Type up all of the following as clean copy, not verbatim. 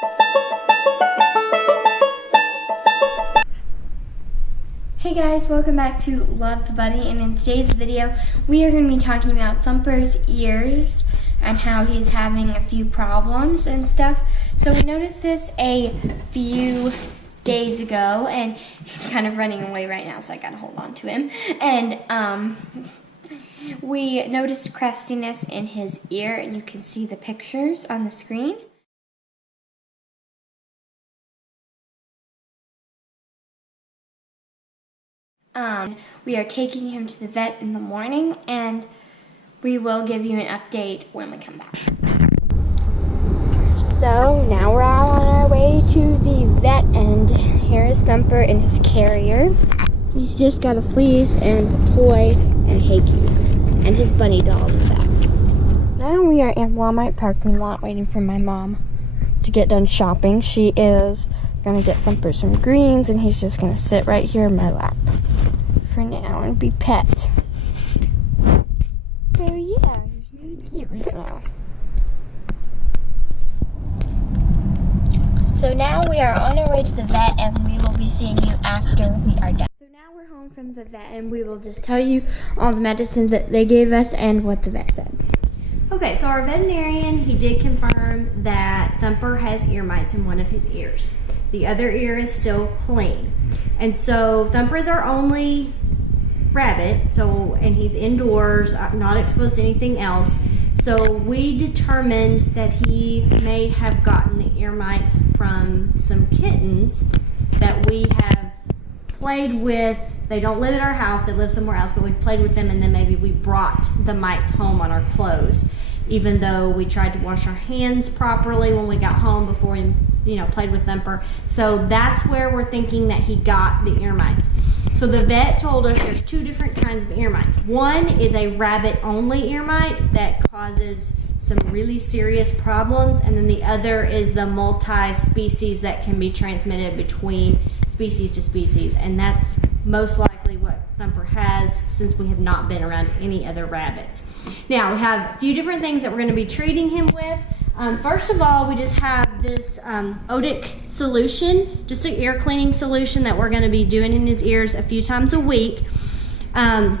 Hey guys, welcome back to Love the Bunny, and in today's video we are going to be talking about Thumper's ears and how he's having a few problems and stuff. So we noticed this a few days ago, and he's kind of running away right now, so I gotta hold on to him. And we noticed crustiness in his ear, and you can see the pictures on the screen. We are taking him to the vet in the morning, and we will give you an update when we come back. So now we're all on our way to the vet, and here is Thumper in his carrier. He's just got a fleece and a toy and a hay cube and his bunny doll in the back. Now we are in Walmart parking lot waiting for my mom to get done shopping. She is gonna get Thumper some greens, and he's just gonna sit right here in my lap for now and be pet. So yeah, he's really cute right now. So now we are on our way to the vet, and we will be seeing you after we are done. So now we're home from the vet, and we will just tell you all the medicines that they gave us and what the vet said. Okay, so our veterinarian, he did confirm that Thumper has ear mites in one of his ears. The other ear is still clean. And so Thumper is our only rabbit, and he's indoors, not exposed to anything else. So we determined that he may have gotten the ear mites from some kittens that we have played with. They don't live at our house, they live somewhere else, but we played with them, and then maybe we brought the mites home on our clothes, even though we tried to wash our hands properly when we got home before we played with Thumper. So that's where we're thinking that he got the ear mites. So the vet told us there's two different kinds of ear mites. One is a rabbit-only ear mite that causes some really serious problems, and then the other is the multi-species that can be transmitted between species to species, and that's most likely what Thumper has, since we have not been around any other rabbits. Now, we have a few different things that we're going to be treating him with. First of all, we just have this Otodectes solution, just an ear cleaning solution that we're going to be doing in his ears a few times a week. We're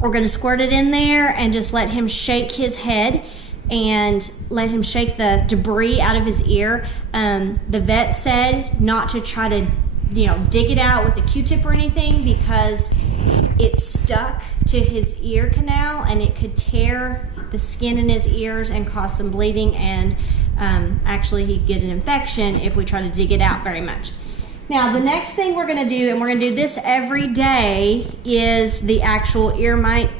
going to squirt it in there and just let him shake his head and let him shake the debris out of his ear. The vet said not to try to dig it out with a Q-tip or anything, because it's stuck to his ear canal and it could tear the skin in his ears and cause some bleeding, and actually he'd get an infection if we try to dig it out very much. Now, the next thing we're going to do, and we're going to do this every day, is the actual ear mite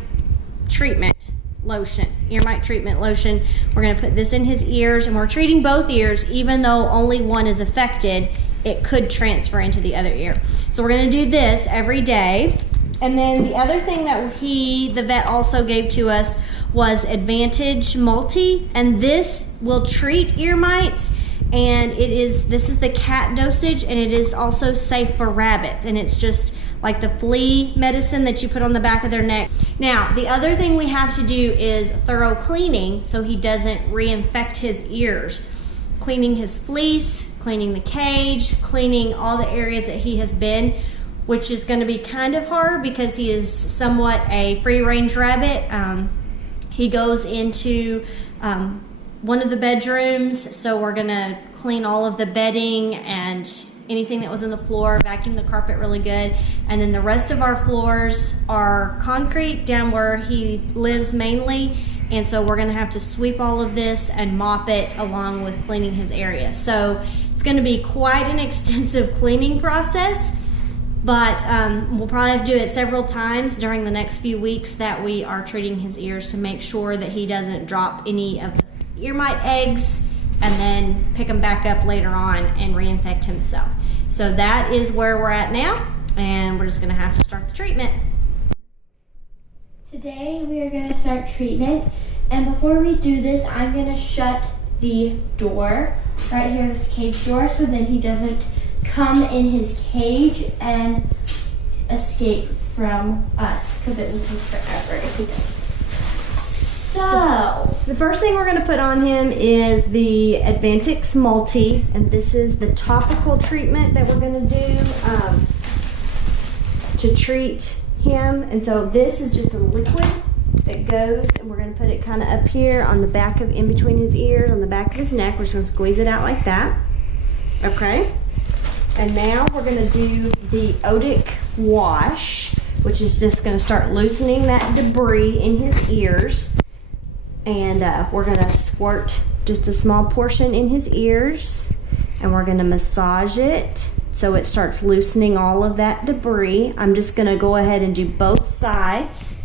treatment lotion. Ear mite treatment lotion. We're going to put this in his ears, and we're treating both ears. Even though only one is affected, it could transfer into the other ear. So we're going to do this every day. And then the other thing that the vet also gave to us was Advantage Multi, and this will treat ear mites, and this is the cat dosage, and it is also safe for rabbits, and it's just like the flea medicine that you put on the back of their neck. Now, the other thing we have to do is thorough cleaning so he doesn't reinfect his ears. Cleaning his fleece, cleaning the cage, cleaning all the areas that he has been, which is going to be kind of hard because he is somewhat a free-range rabbit. He goes into one of the bedrooms, so we're going to clean all of the bedding and anything that was in the floor, vacuum the carpet really good, and then the rest of our floors are concrete down where he lives mainly, and so we're going to have to sweep all of this and mop it along with cleaning his area. So it's going to be quite an extensive cleaning process. But we'll probably have to do it several times during the next few weeks that we are treating his ears to make sure that he doesn't drop any of the ear mite eggs and then pick them back up later on and reinfect himself. So that is where we're at now, and we're just going to have to start the treatment. Today we are going to start treatment, and before we do this, I'm going to shut the door right here, this cage door, so then he doesn't come in his cage and escape from us, because it will take forever if he does this. So, the first thing we're going to put on him is the Otodectes multi, and this is the topical treatment that we're going to do to treat him. And so this is just a liquid that goes, and we're going to put it kind of up here on the back of, in between his ears, on the back of his neck. We're just going to squeeze it out like that. Okay. And now we're going to do the Odic wash, which is just going to start loosening that debris in his ears. And we're going to squirt just a small portion in his ears, and we're going to massage it so it starts loosening all of that debris. I'm just going to go ahead and do both sides.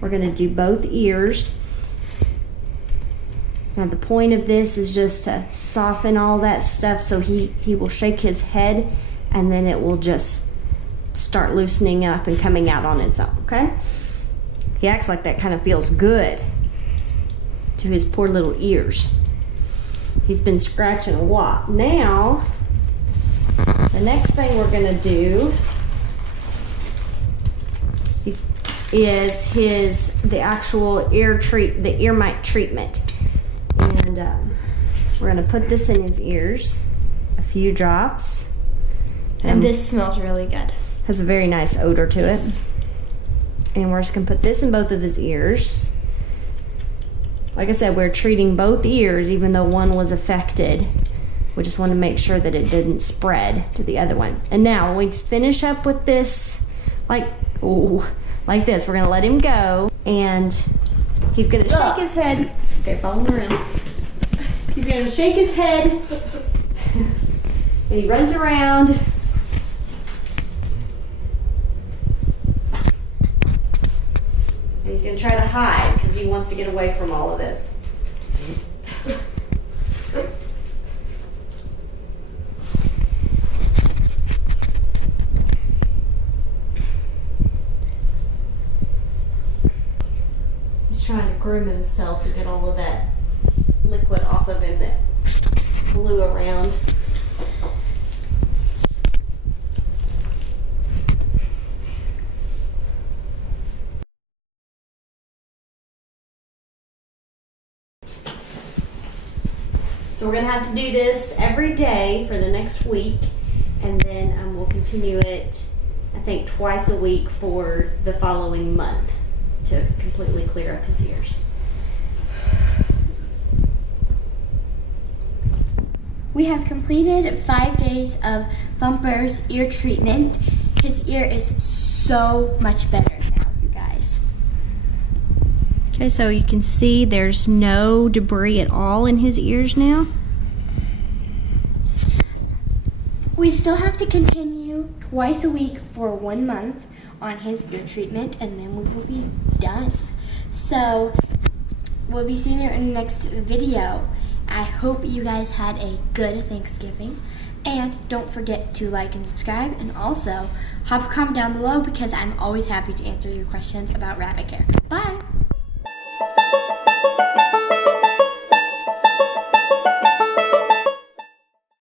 We're going to do both ears. Now the point of this is just to soften all that stuff, so he will shake his head, and then it will just start loosening up and coming out on its own, okay? He acts like that kind of feels good to his poor little ears. He's been scratching a lot. Now, the next thing we're gonna do is the actual ear mite treatment. And we're gonna put this in his ears, a few drops. And this smells really good. Has a very nice odor to it. And we're just gonna put this in both of his ears. Like I said, we're treating both ears, even though one was affected. We just want to make sure that it didn't spread to the other one. And now when we finish up with this, like this, we're gonna let him go, and he's gonna shake his head. Okay, follow him around. He's gonna shake his head, and he runs around. And he's gonna try to hide because he wants to get away from all of this. He's trying to groom himself to get all of that liquid off of him that flew around. So we're going to have to do this every day for the next week, and then we'll continue it, I think, twice a week for the following month to completely clear up his ears. We have completed 5 days of Thumper's ear treatment. His ear is so much better now, you guys. Okay, so you can see there's no debris at all in his ears now. We still have to continue twice a week for 1 month on his ear treatment, and then we will be done. So we'll be seeing you in the next video. I hope you guys had a good Thanksgiving, and don't forget to like and subscribe, and also hop a comment down below because I'm always happy to answer your questions about rabbit care. Bye!